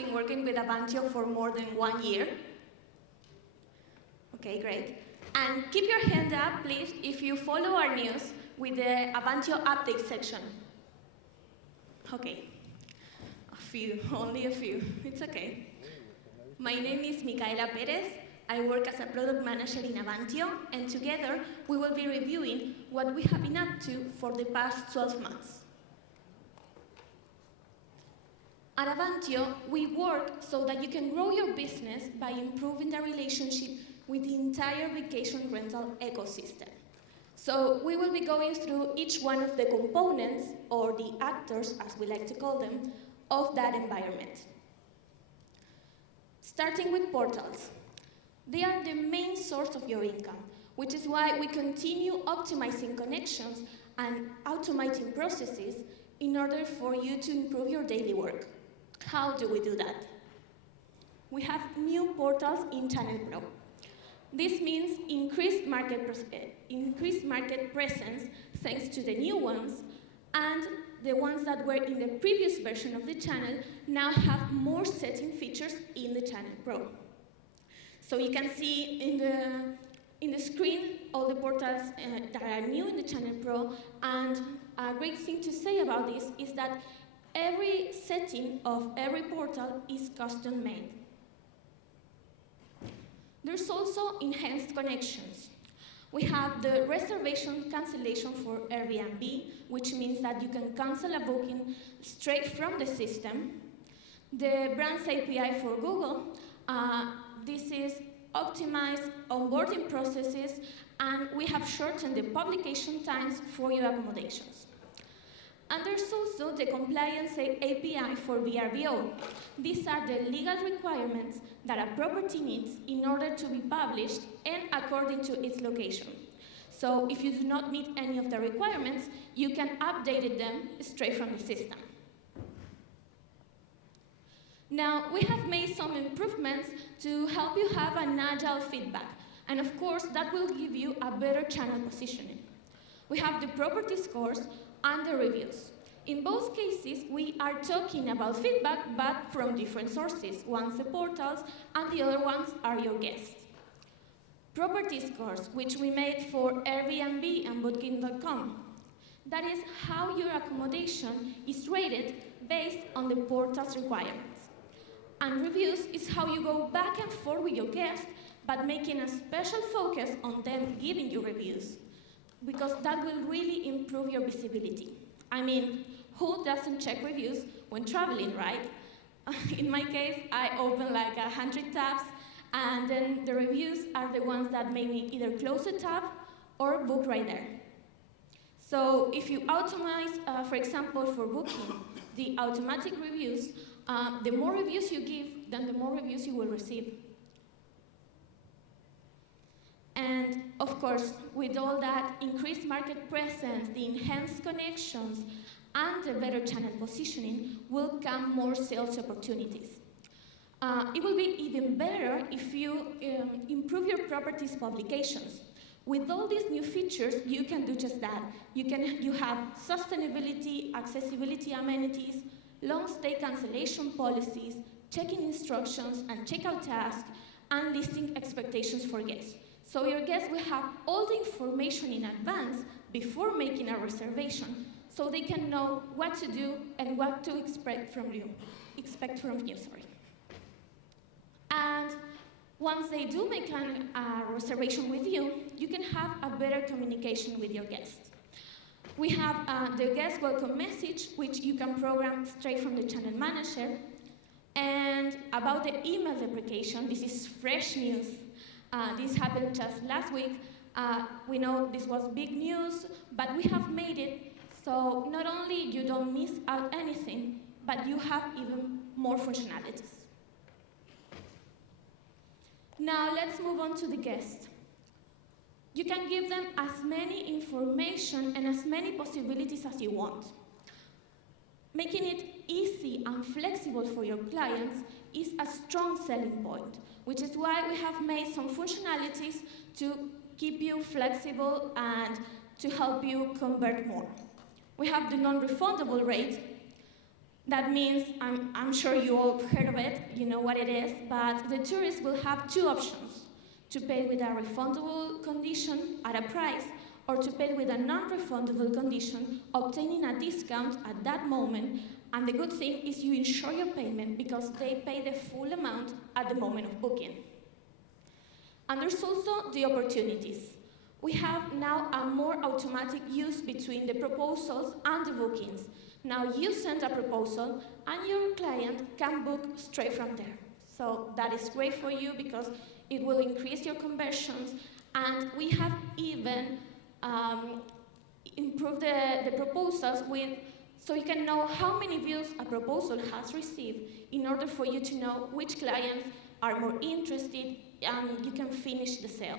been working with Avantio for more than 1 year? Okay, great. And keep your hand up, please, if you follow our news with the Avantio update section. Okay, a few, only a few, it's okay. My name is Micaela Perez. I work as a product manager in Avantio, and together we will be reviewing what we have been up to for the past 12 months. At Avantio, we work so that you can grow your business by improving the relationship with the entire vacation rental ecosystem. So we will be going through each one of the components, or the actors, as we like to call them, of that environment. Starting with portals. They are the main source of your income, which is why we continue optimizing connections and automating processes in order for you to improve your daily work. How do we do that? We have new portals in Channel Pro. This means increased market presence thanks to the new ones, and the ones that were in the previous version of the channel now have more setting features in the Channel Pro. So you can see in the screen all the portals that are new in the Channel Pro, and a great thing to say about this is that every setting of every portal is custom made. There's also enhanced connections. We have the reservation cancellation for Airbnb, which means that you can cancel a booking straight from the system. The Brands API for Google, this is optimized onboarding processes, and we have shortened the publication times for your accommodations. And there's also the Compliance API for VRBO. These are the legal requirements that a property needs in order to be published and according to its location. So if you do not meet any of the requirements, you can update them straight from the system. Now, we have made some improvements to help you have an agile feedback. And of course, that will give you a better channel positioning. We have the property scores and the reviews. In both cases, we are talking about feedback, but from different sources. One's the portals, and the other ones are your guests. Property scores, which we made for Airbnb and Booking.com. That is how your accommodation is rated based on the portal's requirements. And reviews is how you go back and forth with your guests, but making a special focus on them giving you reviews, because that will really improve your visibility. I mean, who doesn't check reviews when traveling, right? In my case, I open like 100 tabs, and then the reviews are the ones that make me either close a tab or book right there. So if you automate, for example, for booking, the automatic reviews, the more reviews you give, then the more reviews you will receive. And of course, with all that increased market presence, the enhanced connections, and the better channel positioning will come more sales opportunities. It will be even better if you improve your property's publications. With all these new features, you can do just that. You have sustainability, accessibility amenities, long stay cancellation policies, check-in instructions and checkout tasks, and listing expectations for guests. So your guests will have all the information in advance before making a reservation, so they can know what to do and what to expect from you. And once they do make a reservation with you, you can have a better communication with your guests. We have the guest welcome message, which you can program straight from the channel manager. And about the email deprecation, this is fresh news. This happened just last week. We know this was big news, but we have made it so not only you don't miss out anything, but you have even more functionalities. Now let's move on to the guest. You can give them as many information and as many possibilities as you want. Making it easy and flexible for your clients is a strong selling point, which is why we have made some functionalities to keep you flexible and to help you convert more. We have the non-refundable rate. That means, I'm sure you all heard of it, you know what it is, but the tourist will have two options: to pay with a refundable condition at a price, or to pay with a non-refundable condition, obtaining a discount at that moment. And the good thing is you ensure your payment because they pay the full amount at the moment of booking. And there's also the opportunities. We have now a more automatic use between the proposals and the bookings. Now you send a proposal and your client can book straight from there. So that is great for you because it will increase your conversions, and we have even improved the proposals so you can know how many views a proposal has received in order for you to know which clients are more interested and you can finish the sale.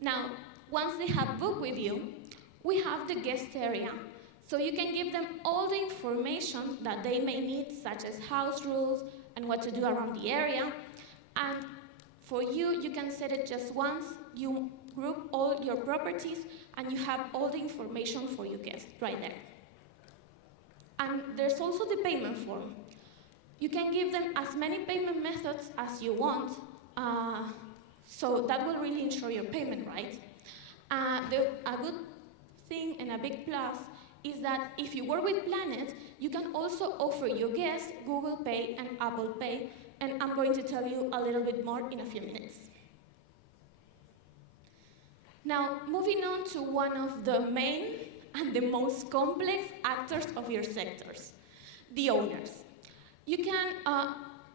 Now, once they have booked with you, we have the guest area. So you can give them all the information that they may need, such as house rules and what to do around the area. And for you, you can set it just once. You group all your properties and you have all the information for your guests right there. And there's also the payment form. You can give them as many payment methods as you want, so that will really ensure your payment, right? A good thing and a big plus is that if you work with Planet, you can also offer your guests Google Pay and Apple Pay, and I'm going to tell you a little bit more in a few minutes. Now, moving on to one of the main and the most complex actors of your sectors, the owners. You can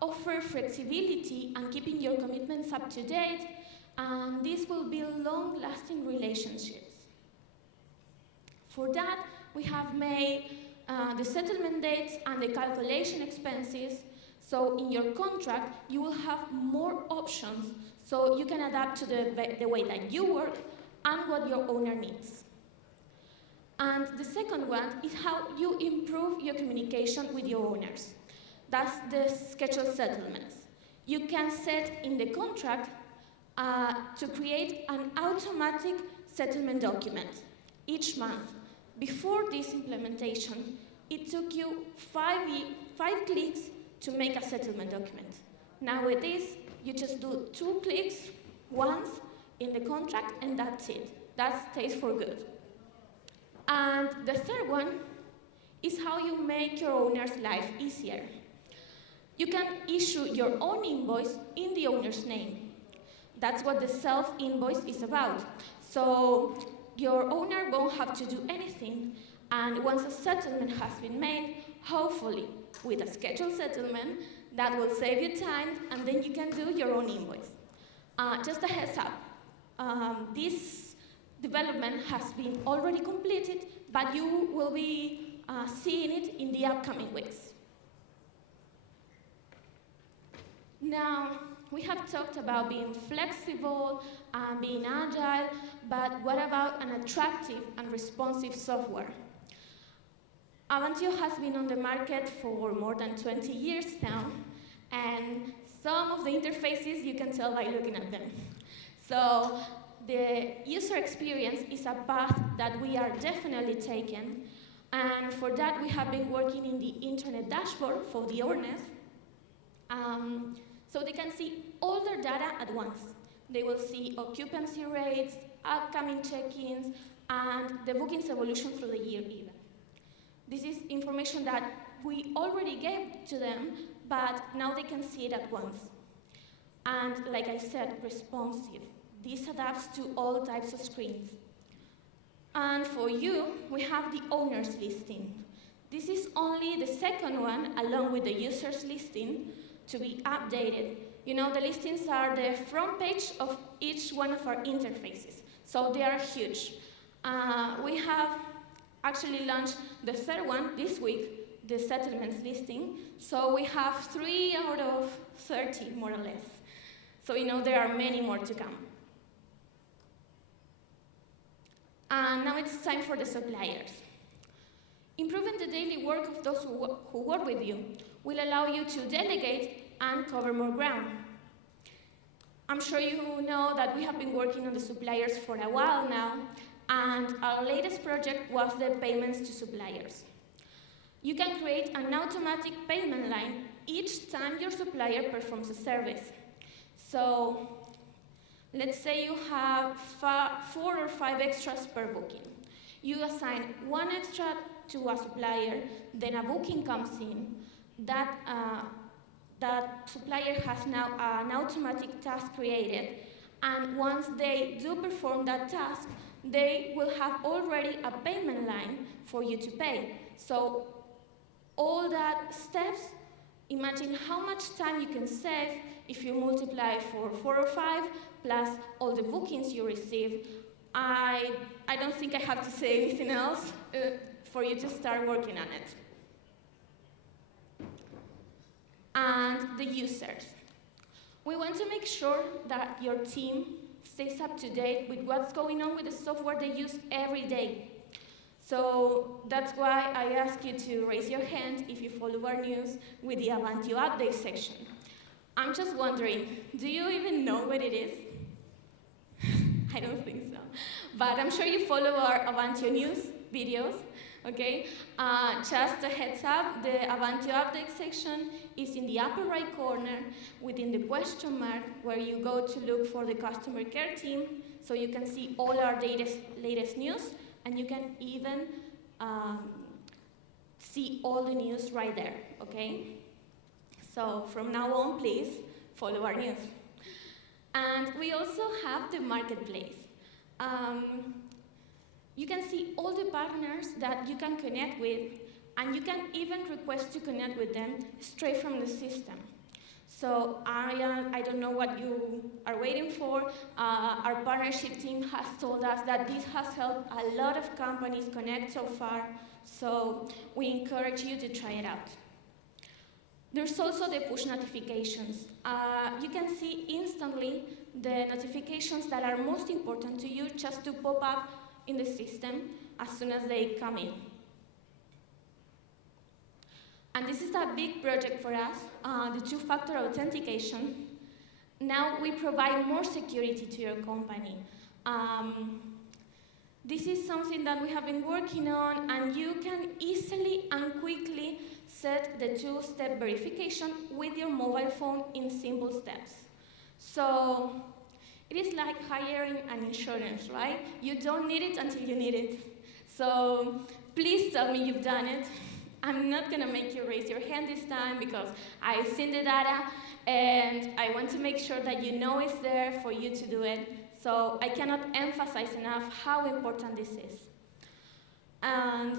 offer flexibility and keeping your commitments up to date, and this will build long-lasting relationships. For that, we have made the settlement dates and the calculation expenses, so in your contract, you will have more options, so you can adapt to the way that you work and what your owner needs. And the second one is how you improve your communication with your owners. That's the scheduled settlements. You can set in the contract to create an automatic settlement document each month. Before this implementation, it took you 5 clicks to make a settlement document. Now with this, you just do 2 clicks once in the contract, and that's it. That stays for good. And the third one is how you make your owner's life easier. You can issue your own invoice in the owner's name. That's what the self-invoice is about. So your owner won't have to do anything, and once a settlement has been made, hopefully with a scheduled settlement, that will save you time, and then you can do your own invoice. Just a heads up, this development has been already completed, but you will be seeing it in the upcoming weeks. Now, we have talked about being flexible and being agile, but what about an attractive and responsive software? Avantio has been on the market for more than 20 years now, and some of the interfaces you can tell by looking at them. So the user experience is a path that we are definitely taking, and for that we have been working in the internet dashboard for the owners, so they can see all their data at once. They will see occupancy rates, upcoming check-ins, and the bookings evolution through the year even. This is information that we already gave to them, but now they can see it at once. And like I said, responsive. This adapts to all types of screens. And for you, we have the owner's listing. This is only the second one, along with the user's listing, to be updated. You know, the listings are the front page of each one of our interfaces, so they are huge. We have actually launched the third one this week, the settlements listing, so we have 3 out of 30, more or less. So you know there are many more to come. And now it's time for the suppliers. Improving the daily work of those who work with you will allow you to delegate and cover more ground. I'm sure you know that we have been working on the suppliers for a while now, and our latest project was the payments to suppliers. You can create an automatic payment line each time your supplier performs a service. So let's say you have 4 or 5 extras per booking. You assign 1 extra to a supplier, then a booking comes in. That supplier has now an automatic task created, and once they do perform that task, they will have already a payment line for you to pay. So all that steps, imagine how much time you can save if you multiply for 4 or 5, plus all the bookings you receive. I don't think I have to say anything else for you to start working on it. And the users. We want to make sure that your team stays up to date with what's going on with the software they use every day. So that's why I ask you to raise your hand if you follow our news with the Avantio update section. I'm just wondering, do you even know what it is? I don't think so. But I'm sure you follow our Avantio news videos, okay? Just a heads up, the Avantio update section is in the upper right corner within the question mark where you go to look for the customer care team, so you can see all our latest news, and you can even see all the news right there, okay? So from now on, please follow our news. And we also have the marketplace. You can see all the partners that you can connect with, and you can even request to connect with them straight from the system. So I don't know what you are waiting for. Our partnership team has told us that this has helped a lot of companies connect so far, so we encourage you to try it out. There's also the push notifications. You can see instantly the notifications that are most important to you just to pop up in the system as soon as they come in. And this is a big project for us, the two-factor authentication. Now we provide more security to your company. This is something that we have been working on, and you can easily and quickly set the two-step verification with your mobile phone in simple steps. So it is like hiring an insurance, right? You don't need it until you need it. So please tell me you've done it. I'm not gonna make you raise your hand this time because I've seen the data and I want to make sure that you know it's there for you to do it. So I cannot emphasize enough how important this is. And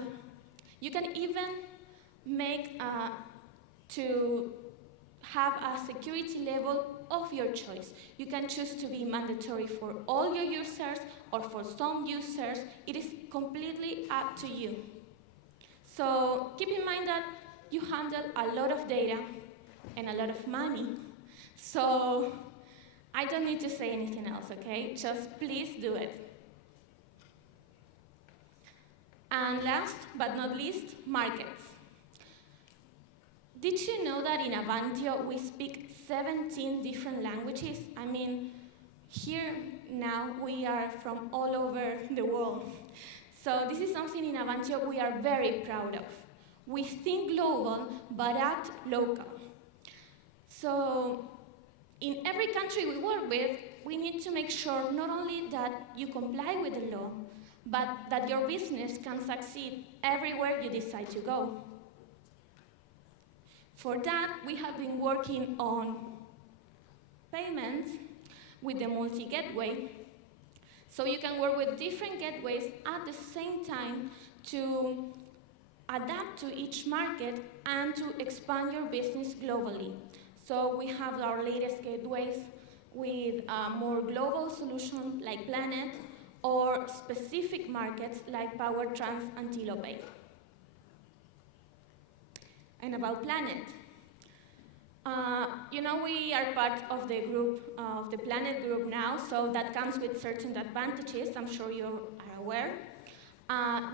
you can even make to have a security level of your choice. You can choose to be mandatory for all your users or for some users. It is completely up to you. So keep in mind that you handle a lot of data and a lot of money. So I don't need to say anything else, okay? Just please do it. And last but not least, markets. Did you know that in Avantio we speak 17 different languages? I mean, here now we are from all over the world. So this is something in Avantio we are very proud of. We think global, but act local. So in every country we work with, we need to make sure not only that you comply with the law, but that your business can succeed everywhere you decide to go. For that, we have been working on payments with the multi-gateway. So you can work with different gateways at the same time to adapt to each market and to expand your business globally. So we have our latest gateways with more global solutions like Planet or specific markets like PowerTrans and TiloPay. And about Planet. You know, we are part of the group, of the Planet group now, so that comes with certain advantages, I'm sure you are aware.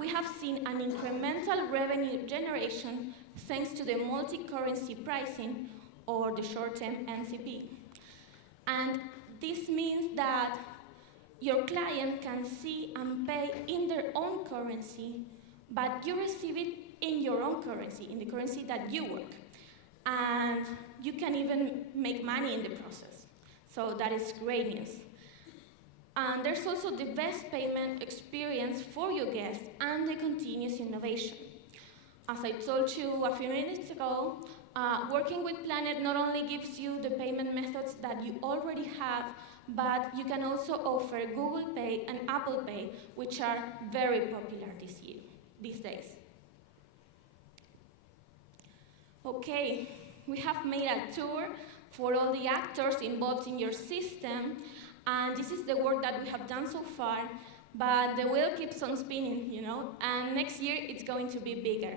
We have seen an incremental revenue generation thanks to the multi-currency pricing, or the short-term NCP. And this means that your client can see and pay in their own currency, but you receive it in your own currency, in the currency that you work. And you can even make money in the process. So that is great news. And there's also the best payment experience for your guests and the continuous innovation. As I told you a few minutes ago, working with Planet not only gives you the payment methods that you already have, but you can also offer Google Pay and Apple Pay, which are very popular these days. Okay, we have made a tour for all the actors involved in your system, and this is the work that we have done so far, but the wheel keeps on spinning, and next year it's going to be bigger.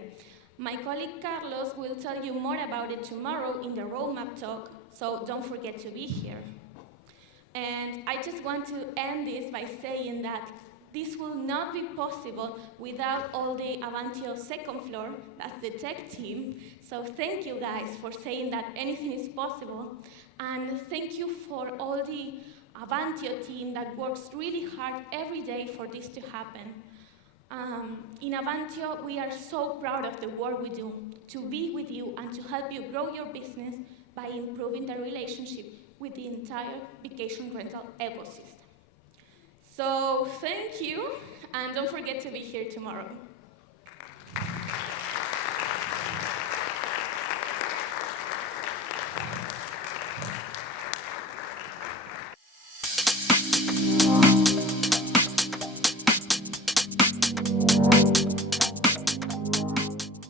My colleague Carlos will tell you more about it tomorrow in the roadmap talk, so don't forget to be here. And I just want to end this by saying that this will not be possible without all the Avantio second floor, that's the tech team. So thank you guys for saying that anything is possible. And thank you for all the Avantio team that works really hard every day for this to happen. In Avantio, we are so proud of the work we do, to be with you and to help you grow your business by improving the relationship with the entire vacation rental ecosystem. So thank you, and don't forget to be here tomorrow.